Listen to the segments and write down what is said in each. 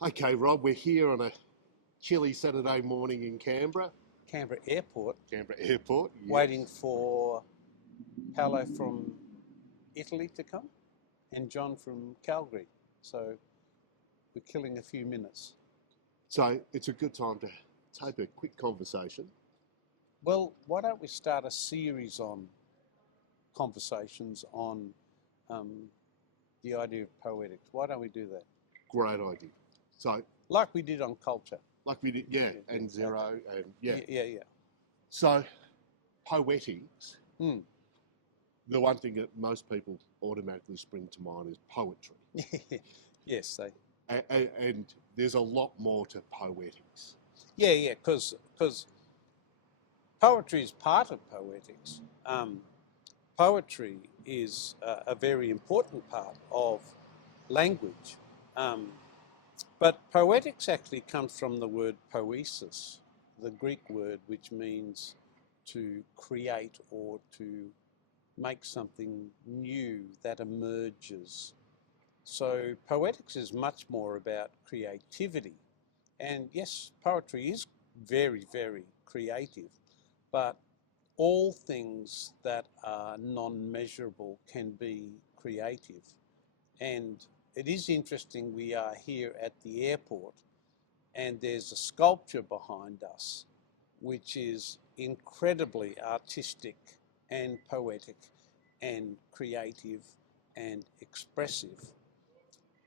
Okay, Rob, we're here on a chilly Saturday morning in Canberra, Canberra Airport, Canberra Airport. Yes. waiting for Paolo from Italy to come and John from Calgary. So we're killing a few minutes. So it's a good time to take a quick conversation. Well, why don't we start a series on conversations on the idea of poetics? Why don't we do that? Great idea. So, Like we did on culture. like we did, and zero, and Yeah. So, poetics, Mm. the one thing that most people automatically spring to mind is poetry. Yes, they. And there's a lot more to poetics. Yeah, because poetry is part of poetics. Poetry is a very important part of language. But poetics actually comes from the word poesis, the Greek word which means to create or to make something new that emerges. So poetics is much more about creativity. And yes, poetry is very, very creative, but all things that are non-measurable can be creative. And it is interesting, we are here at the airport and there's a sculpture behind us which is incredibly artistic and poetic and creative and expressive.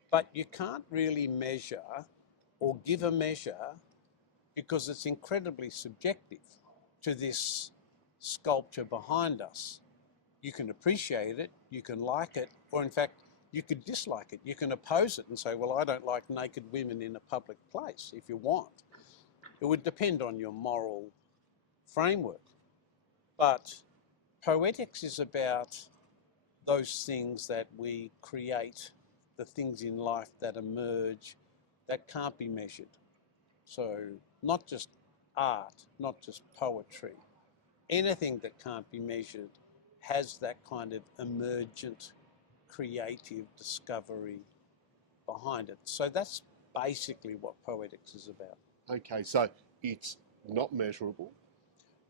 But you can't really measure or give a measure because it's incredibly subjective to this sculpture behind us. You can appreciate it, you can like it, or in fact, you could dislike it. You can oppose it and say, well, I don't like naked women in a public place if you want. It would depend on your moral framework. But poetics is about those things that we create, the things in life that emerge that can't be measured. So not just art, not just poetry. Anything that can't be measured has that kind of emergent creative discovery behind it. So that's basically what poetics is about. Okay, so it's not measurable,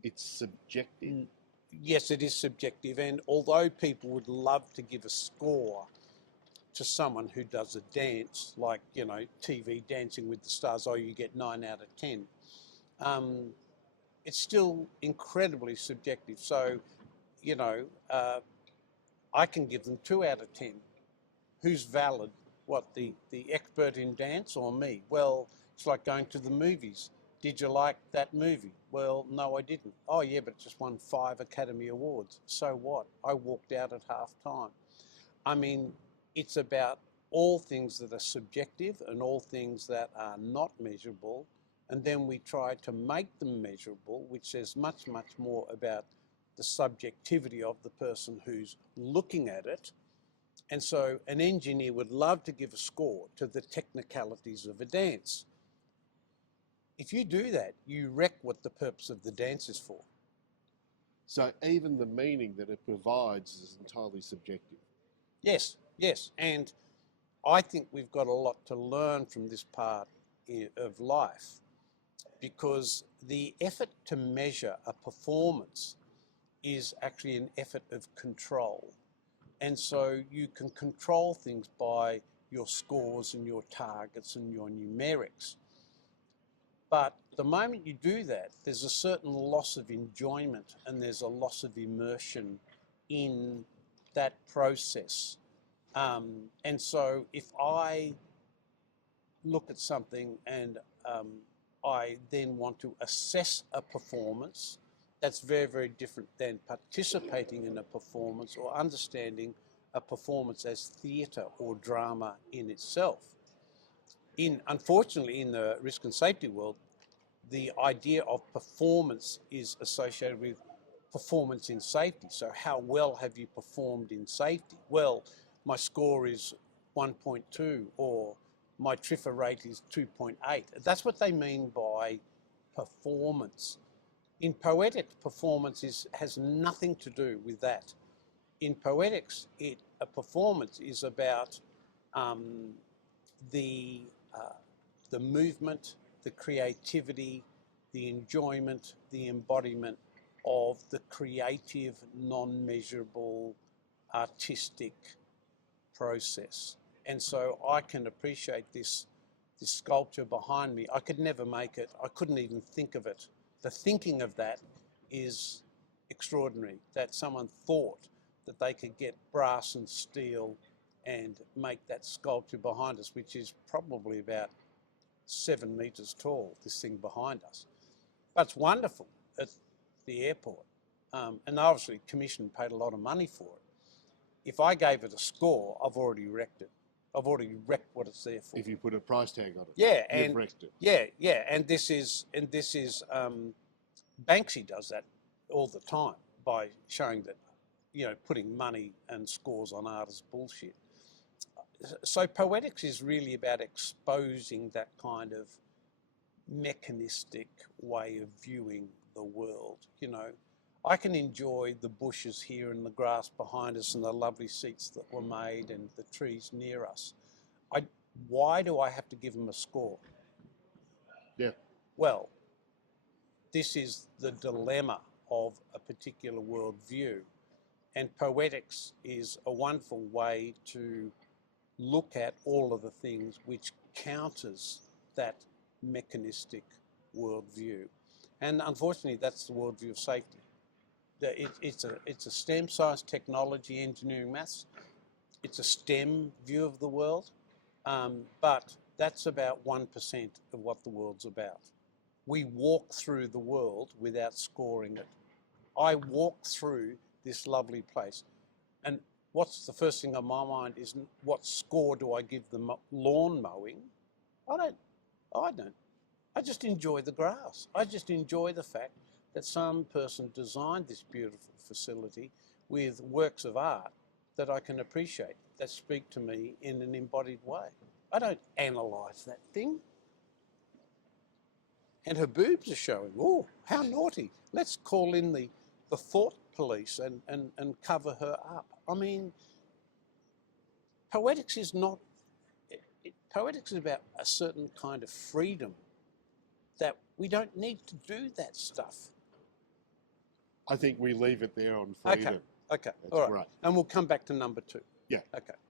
it's subjective. Yes, it is subjective, and although people would love to give a score to someone who does a dance, like, TV Dancing with the Stars, oh, you get 9 out of 10, it's still incredibly subjective. So, I can give them 2 out of 10. Who's valid? What, the expert in dance or me? Well, it's like going to the movies. Did you like that movie? Well, no, I didn't. Oh, yeah, but it just won 5 Academy Awards. So what? I walked out at half time. I mean, it's about all things that are subjective and all things that are not measurable. And then we try to make them measurable, which says much, much more about the subjectivity of the person who's looking at it. And so an engineer would love to give a score to the technicalities of a dance. If you do that, you wreck what the purpose of the dance is for. So even the meaning that it provides is entirely subjective. Yes. And I think we've got a lot to learn from this part of life, because the effort to measure a performance is actually an effort of control. And so you can control things by your scores and your targets and your numerics. But the moment you do that, there's a certain loss of enjoyment and there's a loss of immersion in that process. And so if I look at something and I then want to assess a performance, that's very, very different than participating in a performance or understanding a performance as theatre or drama in itself. Unfortunately, in the risk and safety world, the idea of performance is associated with performance in safety. So how well have you performed in safety? Well, my score is 1.2 or my TRIFR rate is 2.8. That's what they mean by performance. In poetics, performance has nothing to do with that. In poetics, a performance is about the the movement, the creativity, the enjoyment, the embodiment of the creative, non-measurable, artistic process. And so I can appreciate this sculpture behind me. I could never make it. I couldn't even think of it. The thinking of that is extraordinary, that someone thought that they could get brass and steel and make that sculpture behind us, which is probably about 7 metres tall, this thing behind us. But it's wonderful at the airport. And they obviously commissioned, paid a lot of money for it. If I gave it a score, I've already wrecked it. I've already wrecked what it's there for. If you put a price tag on it, yeah, you've and wrecked it. yeah, and this is Banksy does that all the time by showing that, putting money and scores on art is bullshit. So Poetics is really about exposing that kind of mechanistic way of viewing the world. I can enjoy the bushes here and the grass behind us and the lovely seats that were made and the trees near us. Why do I have to give them a score? Yeah. Well, this is the dilemma of a particular worldview. And Poetics is a wonderful way to look at all of the things which counters that mechanistic worldview. And unfortunately, that's the worldview of safety. It's a STEM, science, technology, engineering, maths. It's a STEM view of the world, but that's about 1% of what the world's about. We walk through the world without scoring it. I walk through this lovely place, and what's the first thing on my mind is, what score do I give the lawn mowing? I don't. I just enjoy the grass. I just enjoy the fact that some person designed this beautiful facility with works of art that I can appreciate, that speak to me in an embodied way. I don't analyse that thing. And her boobs are showing. Oh, how naughty. Let's call in the thought police and cover her up. I mean, Poetics is not... Poetics is about a certain kind of freedom, that we don't need to do that stuff. I think we leave it there on freedom. Okay, That's all right. great. And we'll come back to number 2. Yeah. Okay.